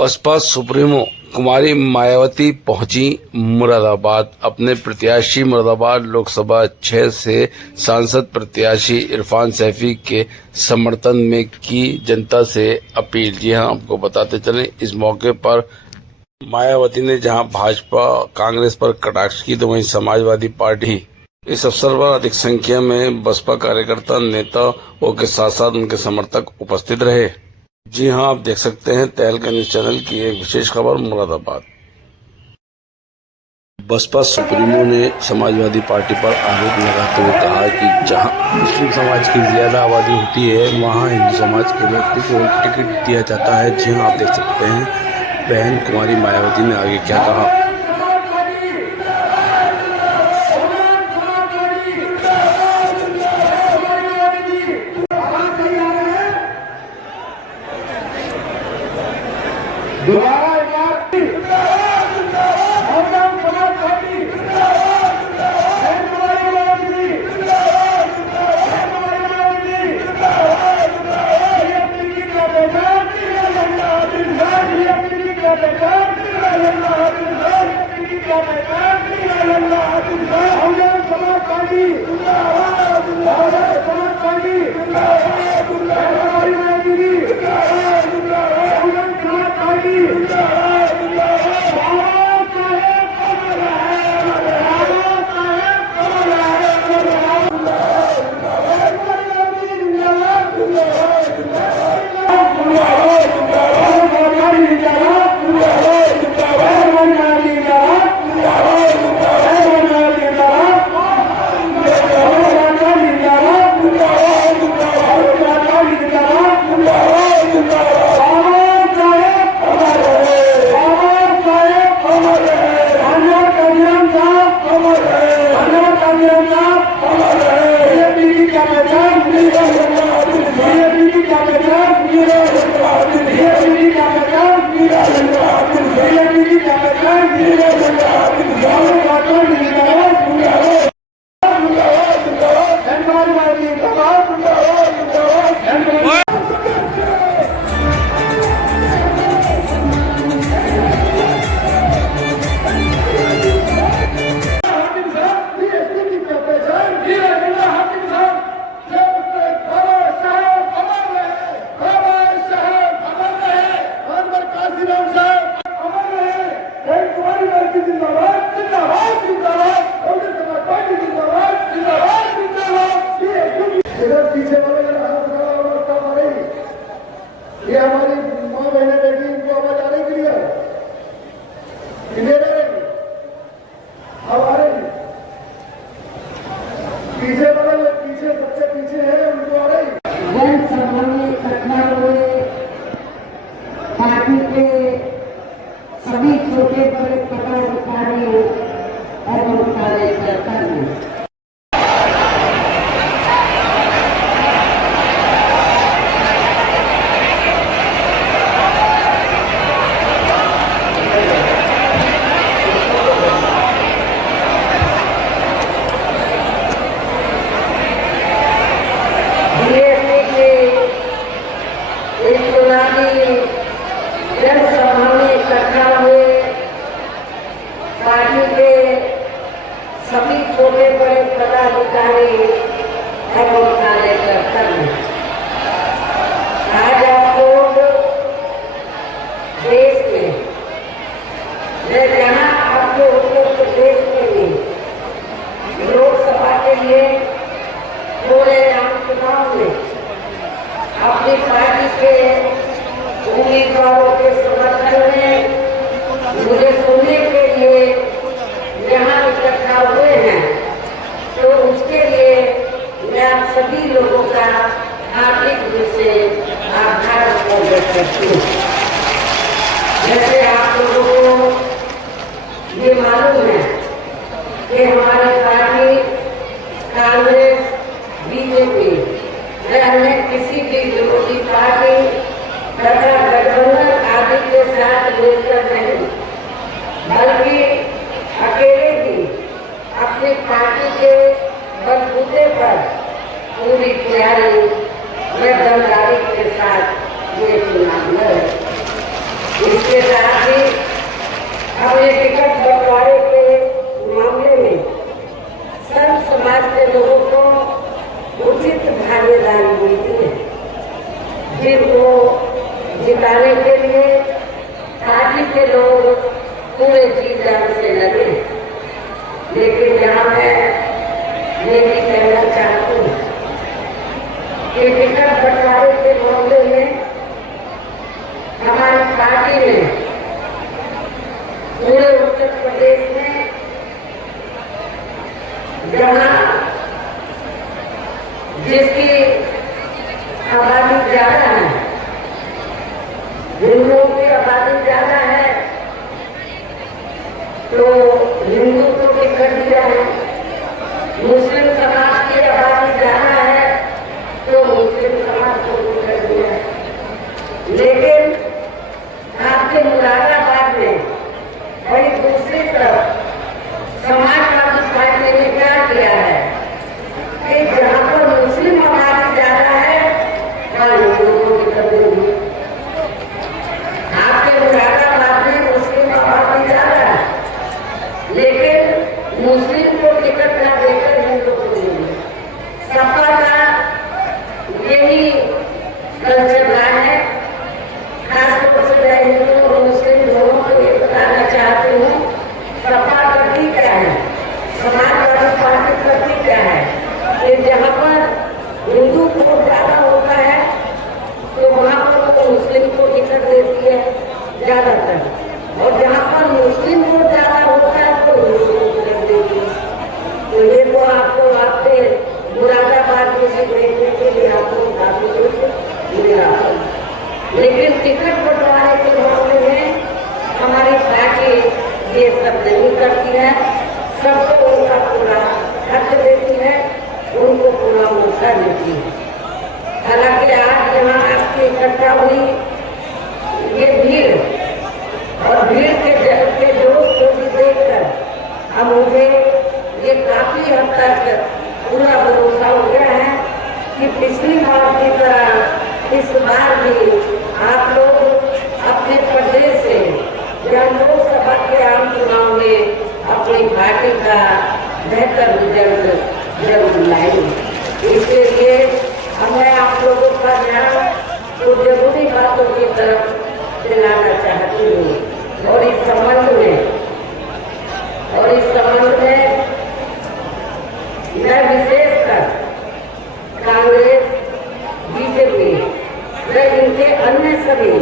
Baspa supremo कुमारी मायावती पहुंची मुरादाबाद। अपने प्रत्याशी मुरादाबाद लोकसभा 6 से सांसद प्रत्याशी इरफान सैफी के समर्थन में की जनता से अपील। जी हां, आपको बताते चलें, इस मौके पर मायावती ने जहां भाजपा कांग्रेस पर कटाक्ष की, तो वहीं समाजवादी पार्टी इस अवसर पर अधिक संख्या में बसपा कार्यकर्ता नेताओं के साथ साथ उनके समर्थक उपस्थित रहे। जी हां, आप देख सकते हैं तहलका न्यूज चैनल की एक विशेष खबर मुरादाबाद। बसपा सुप्रीमो ने समाजवादी पार्टी पर आरोप लगाते हुए कहा कि जहां मुस्लिम समाज की ज्यादा आबादी होती है, वहां हिंदू समाज के व्यक्ति को टिकट दिया जाता है। जी हां, आप देख सकते हैं बहन कुमारी मायावती ने आगे क्या कहा। ये हमारी माँ बहने बेटी, इनको आवाज आ रही क्लियर? क्लियर है? अब आ रही? पीछे बगल, पीछे सबसे पीछे है, उनको आ रही? जनसभा में इकट्ठा हुए पार्टी के सभी छोटे बड़े पदाधिकारी और कार्यकर्ता ने जनसभा में इकट्ठा हुए पार्टी के सभी छोटे बड़े पदाधिकारी एवं कार्यकर्ता आज आपको देश में, मैं जहाँ आपको उत्तर प्रदेश में भी लोकसभा के लिए पूरे आम चुनाव में अपनी पार्टी के उम्मीदवारों के समर्थन में मुझे सुनने के लिए यहाँ इकट्ठा हुए हैं, तो उसके लिए मैं आप सभी लोगों का हार्दिक रूप से आभार व्यक्त करती हूँ। जैसे आप लोगों को ये मालूम है कि हमारी पार्टी कांग्रेस, बीजेपी या अन्य किसी भी विरोधी पार्टी तथा गठबंधन आदि के साथ मिलकर नहीं, बल्कि अकेले ही अपनी पार्टी के बलबूते पर पूरी तैयारी व दमदारी के साथ ये चुनाव लड़े। इसके जिनको जिताने के लिए पार्टी के लोग पूरे जी जान से लगे। लेकिन यहाँ मैं ये भी कहना चाहती हूँ कि टिकट बंटवारे के मामले में हमारी पार्टी ने पूरे उत्तर प्रदेश में जहाँ जिसकी आबादी ज्यादा है, हिंदुओं की आबादी ज्यादा है, तो हिंदू को टिकट दिया है। मुस्लिम समाज की आबादी ज्यादा है तो मुस्लिम समाज को टिकट दिया है। लेकिन आपके मुरादाबाद में और दूसरी तरफ समाजवादी पार्टी ने क्या किया है कि जहाँ पर मुस्लिम आबादी ज्यादा है वहाँ हिंदुओं को टिकट देंगे। आपके मुरादाबाद में मुस्लिम आबादी ज्यादा है, लेकिन मुस्लिम को टिकट न देकर हिंदू को देंगे। सपा का यही कल्चर रहा है। खासतौर से मैं हिंदू और मुस्लिम दोनों को ये बताना चाहती हूँ, सपा करती क्या है, समाजवादी पार्टी करती क्या है कि जहाँ पर हिंदू वोट ज्यादा होता है तो वहाँ पर वो मुस्लिम को टिकट देती है ज्यादातर, और जहाँ पर मुस्लिम वोट ज्यादा होता है तो हिंदू को टिकट देती है। तो ये तो आपको आपके मुरादाबाद में से देखने के लिए आपको काफी कुछ मिला। लेकिन टिकट बंटवारे के मामले में हमारी पार्टी ये सब नहीं करती है। सबको उनका पूरा हक देती है, उनको पूरा मौका देती है। हालांकि आज यहाँ आपकी इकट्ठा हुई ये भीड़ और भीड़ के जोश को भी देखकर अब मुझे ये काफी हद तक पूरा भरोसा हो गया है कि पिछली बार की तरह इस बार भी आप लोग अपने प्रदेश से या लोकसभा के आम चुनाव में अपनी पार्टी का बेहतर रिजल्ट जरूर लाएंगे। इसके लिए मैं आप लोगों का ध्यान तो जरूरी बातों की तरफ दिलाना चाहती हूँ। और इस संबंध में मैं विशेषकर कांग्रेस, बीजेपी व इनके अन्य सभी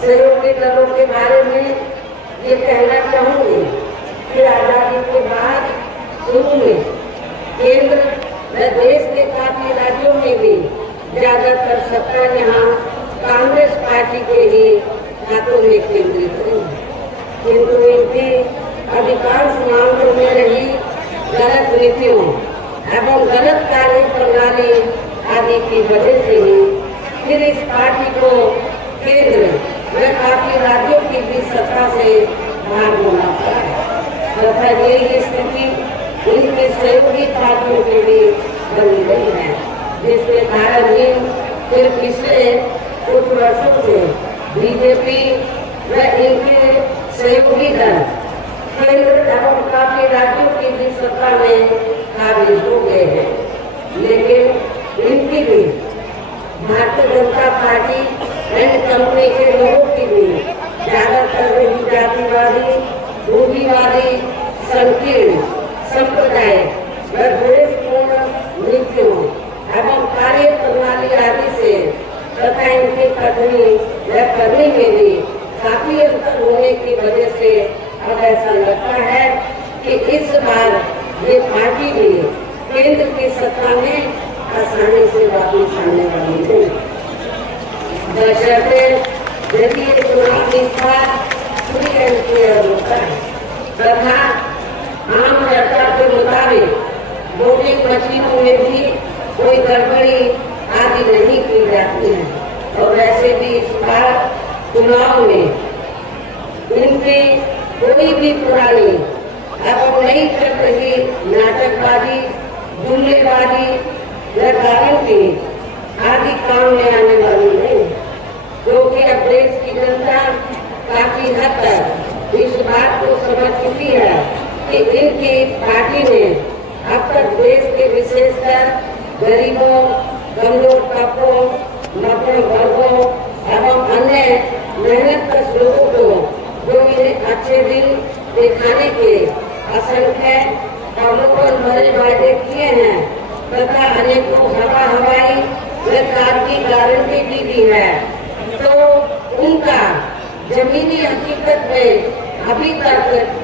सहयोगी दलों के बारे में ये कहना चाहूंगी कि आजादी के बाद शुरू में केंद्र व देश के काफी राज्यों में भी ज्यादातर सत्ता यहाँ कांग्रेस पार्टी के ही हाथों में केंद्रित रही, किंतु इनकी अधिकांश मामलों में रही गलत नीतियों एवं गलत कार्य प्रणाली आदि की वजह से ही फिर इस पार्टी को केंद्र व काफी राज्यों की भी सत्ता से बाहर होना पड़ा तथा ये स्थिति इनके सहयोगी पार्टियों के लिए बनी रही है, जिसके कारण ही फिर पिछले कुछ वर्षों से बीजेपी व इनके सहयोगी दल केंद्र एवं काफी राज्यों की भी सत्ता में काबिज हो गए हैं। लेकिन इनकी भी Bharatiya Janata party and company के लोगों की भी ज्यादातर रही जातिवादी, रूढ़िवादी, संकीर्ण संप्रदाय व द्वेषपूर्ण नीतियों एवं कार्य प्रणाली आदि से तथा इनकी करनी में भी काफी अंतर होने की वजह से अब ऐसा लगता है कि इस बार ये पार्टी भी केंद्र की सत्ता में आसानी से वापस आने वाली है, बशर्ते यदि ये चुनाव इस बार फ्री एंड क्लियर होता है तथा आम चर्चा के मुताबिक वोटिंग मशीनों में भी कोई गड़बड़ी आदि नहीं की जाती है। और वैसे भी इस बार चुनाव में इनकी कोई भी पुरानी एवं नई चल रही नाटकबाजी, जुमलेबाजी या गारंटी आदि काम में आने वाली नहीं, क्योंकि अब देश की जनता काफी हद तक इस बात को समझ चुकी है कि इनकी पार्टी ने अब तक देश के विशेषकर गरीबों, कमजोर तबकों, मध्यम वर्गों मेहनत कश लोगों को जो इन्हें अच्छे दिन दिखाने के असंख्य और लोकल भरे वायदे किए हैं तथा अनेकों हवाई व कार की गारंटी भी दी है, तो उनका जमीनी हकीकत में अभी तक